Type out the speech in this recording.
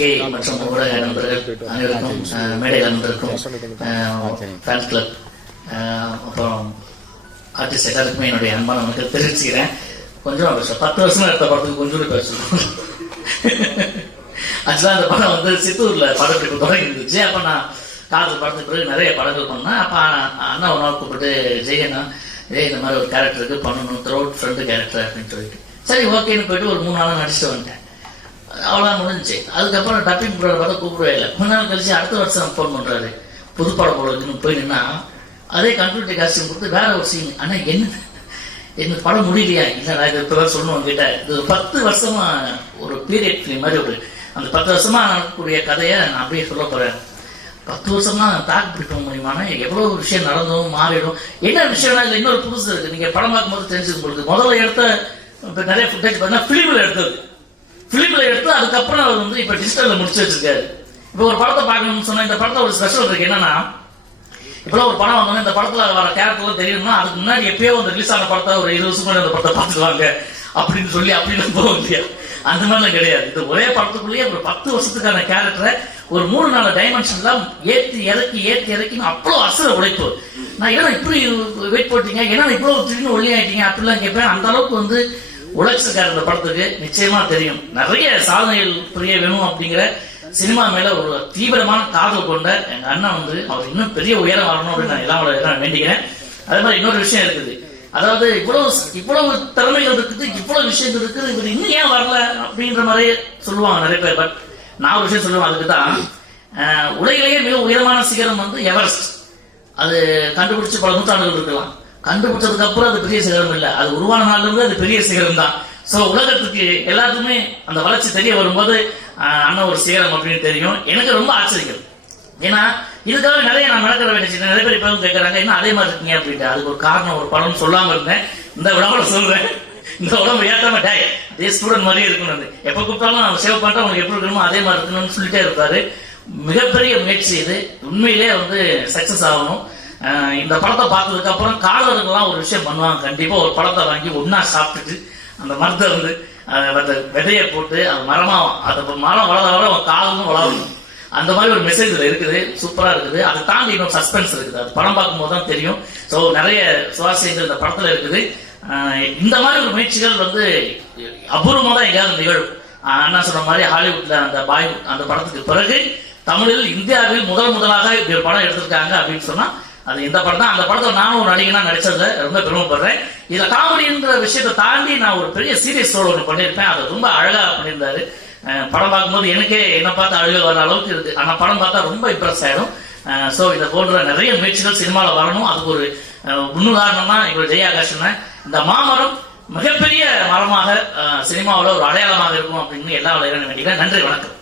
K மற்றும் ஊடக நண்பர்கள் அனைவருக்கும் மேடையில் நண்பருக்கும் ஃபேன் கிளப் அப்புறம் ஆர்டிஸ்ட் எல்லாருக்குமே என்னுடைய அன்பான மக்கள் தெரிஞ்சுக்கிறேன் கொஞ்சம் வருஷம் பத்து வருஷம் எடுத்த படத்துக்கு கொஞ்சம் பேசணும் ஆக்சுவலாக அந்த படம் வந்து சித்தூரில் படப்பிடிப்பு தொடங்கி இருந்துச்சு. அப்போ நான் காதல் படத்துக்கு பிறகு நிறைய படங்கள் பண்ணேன். அப்போ அண்ணா ஒரு நாள் கூப்பிட்டு ஜெயண்ணா ஜெய இந்த மாதிரி ஒரு கேரக்டருக்கு பண்ணணும் த்ரோட் ஃப்ரெண்டு கேரக்டர் அப்படின்னு சொல்லிட்டு. சரி ஓகேன்னு போயிட்டு ஒரு மூணு நாள் நடிச்சுட்டு வந்துட்டேன். அவ்வளோ முடிஞ்சு அதுக்கப்புறம் டப்பிங் போடுற பார்த்தா கூப்பிடவே இல்லை. கொஞ்ச நாள் கழிச்சு அடுத்த வருஷம் ஃபோன் பண்ணுறாரு புது படம் போடுறதுன்னு போய் நின்னா அதே கம்ப்யூட்டர் காஸ்டியூம் கொடுத்து வேற ஒரு சீன் ஆனால் என்ன? எனக்கு படம் முடியலையா? இல்லை நான் இது? இப்போ சொல்லணும் உங்ககிட்ட இது ஒரு பத்து வருஷமா ஒரு பீரியட் ஃபிலிம் மாதிரி ஒரு அந்த பத்து வருஷமா நடக்கக்கூடிய கதையை நான் அப்படியே சொல்ல போகிறேன் பத்து வருஷமா தாக்கு பிடிக்க முடியுமானா எவ்வளோ விஷயம் நடந்தும் மாறிடும். என்ன விஷயம்னா இதுல இன்னொரு புதுசு இருக்குது நீங்கள் படம் பார்க்கும்போது தெரிஞ்சது உங்களுக்கு முதல்ல எடுத்த இப்போ நிறைய ஃபுட்டேஜ் பார்த்தீங்கன்னா ஃபிலிமில் எடுத்தது. ஃபிலிம்ல எடுத்து அதுக்கப்புறம் அவர் வந்து இப்ப டிஜிட்டல்ல முடிச்சு வச்சிருக்காரு. இப்போ ஒரு படத்தை பார்க்கணும்னு சொன்னா இந்த படத்தை ஒரு ஸ்பெஷல் இருக்கு. என்னன்னா இப்பெல்லாம் ஒரு படம் வந்தோன்னா இந்த படத்துல வர கேரக்டர்லாம் தெரியணும்னா அதுக்கு முன்னாடி எப்பயோ அந்த ரிலீஸ் ஆன படத்தை ஒரு இருபது வருஷம் அந்த படத்தை பார்த்துருவாங்க. அப்படின்னு சொல்லி அப்படின்னு போக முடியாது. அந்த மாதிரிலாம் கிடையாது. இது ஒரே படத்துக்குள்ளேயே ஒரு பத்து வருஷத்துக்கான கேரக்டரை ஒரு மூணு நாலு டைமென்ஷன்லாம் ஏத்தி இறக்கி ஏத்தி இறக்கின்னு அவ்வளோ அசுர உழைப்பு. நான் ஏன்னா இப்படி வெயிட் போட்டீங்க? ஏன்னா இவ்வளவு திடீர்னு ஒல்லி ஆயிட்டீங்க? அப்படிலாம் கேட்பேன். அந்த அளவுக்கு வந்து உழைச்சிருக்காரு இந்த படத்துக்கு நிச்சயமா தெரியும். நிறைய சாதனைகள் புரிய வேணும் அப்படிங்கிற சினிமா மேல ஒரு தீவிரமான காதல் கொண்ட எங்க அண்ணன் வந்து அவர் இன்னும் பெரிய உயரம் வரணும் அப்படின்னு நான் எல்லாம் எல்லாம் வேண்டிக்கிறேன். அதே மாதிரி இன்னொரு விஷயம் இருக்குது. அதாவது இவ்வளவு இவ்வளவு திறமைகள் இருக்குது இவ்வளவு விஷயங்கள் இருக்குது இவர் இன்னும் ஏன் வரல அப்படின்ற மாதிரி சொல்லுவாங்க நிறைய பேர். பட் நான் ஒரு விஷயம் சொல்லுவேன் அதுக்கு தான் உலகிலேயே மிக உயரமான சிகரம் வந்து எவரெஸ்ட் அது கண்டுபிடிச்சு பல நூற்றாண்டுகள் இருக்கலாம். கண்டுபிடிச்சதுக்கு அப்புறம் அது பெரிய சிகரம் இல்லை. அது உருவான நாள்ல இருந்து அது பெரிய சிகரம் தான். ஸோ உலகத்துக்கு எல்லாத்துக்குமே அந்த வளர்ச்சி தெரிய வரும்போது அண்ணன் ஒரு சிகரம் அப்படின்னு தெரியும். எனக்கு ரொம்ப ஆச்சரியம். ஏன்னா இதுக்காக நிறைய நான் நடக்கிற வேண்டிய நிறைய பேர் இப்பவும் கேட்கறாங்க என்ன அதே மாதிரி இருக்கீங்க? அப்படின்ட்டு. அதுக்கு ஒரு காரணம் ஒரு பலன் சொல்லாம இருந்தேன். இந்த விடாம சொல்றேன். இந்த உடம்பு ஏத்தாம டே அதே ஸ்டூடெண்ட் மாதிரியே இருக்கணும் எப்ப கூப்பிட்டாலும் அவன் சேவ் பண்ணிட்டு உனக்கு எப்படி இருக்கணுமோ அதே மாதிரி இருக்கணும்னு சொல்லிட்டே இருப்பாரு. மிகப்பெரிய முயற்சி இது. உண்மையிலே வந்து சக்சஸ் ஆகணும். இந்த படத்தை பார்த்ததுக்கு அப்புறம் காதலர்கள்லாம் ஒரு விஷயம் பண்ணுவாங்க. கண்டிப்பா ஒரு படத்தை வாங்கி ஒன்றா சாப்பிட்டுட்டு அந்த மரத்தை வந்து அந்த விதையை போட்டு அது மரமா அந்த மரம் வளர வளர அவன் காதலும் வளரணும் அந்த மாதிரி ஒரு மெசேஜ் இதில் இருக்குது. சூப்பராக இருக்குது. அதை தாண்டி இன்னும் சஸ்பென்ஸ் இருக்குது. அது படம் பார்க்கும்போது தான் தெரியும். ஸோ நிறைய சுவாரஸ்யங்கள் இந்த படத்தில் இருக்குது. இந்த மாதிரி ஒரு முயற்சிகள் வந்து அபூர்வமாக தான் எங்கேயாவது நிகழும். அண்ணா சொன்ன மாதிரி ஹாலிவுட்ல அந்த பாய் அந்த படத்துக்கு பிறகு தமிழில் இந்தியாவில் முதல் முதலாக இப்படி ஒரு படம் எடுத்திருக்காங்க அப்படின்னு சொன்னா அது இந்த படம் தான் அந்த படத்தை நானும் ஒரு நடிகனா நடிச்சதுல ரொம்ப பெருமைப்படுறேன். இதுல காமெடின்ற விஷயத்தை தாண்டி நான் ஒரு பெரிய சீரியஸ் ரோல் ஒன்று பண்ணியிருப்பேன். அதை ரொம்ப அழகா பண்ணியிருந்தாரு. படம் பார்க்கும்போது எனக்கே என்ன பார்த்து அழுக வர அளவுக்கு இருக்கு. ஆனா படம் பார்த்தா ரொம்ப இம்ப்ரெஸ் ஆயிடும் சோ இதை போன்ற நிறைய முயற்சிகள் சினிமாவில் வரணும். அதுக்கு ஒரு அஹ், முன்னுதாரணமா எங்களோட ஜெயாகாஷன் இந்த மாமரம் மிகப்பெரிய மரமாக சினிமாவில் ஒரு அடையாளமாக இருக்கும் அப்படின்னு எல்லா விளையாட நினைக்கிறேன் நன்றி வணக்கம்.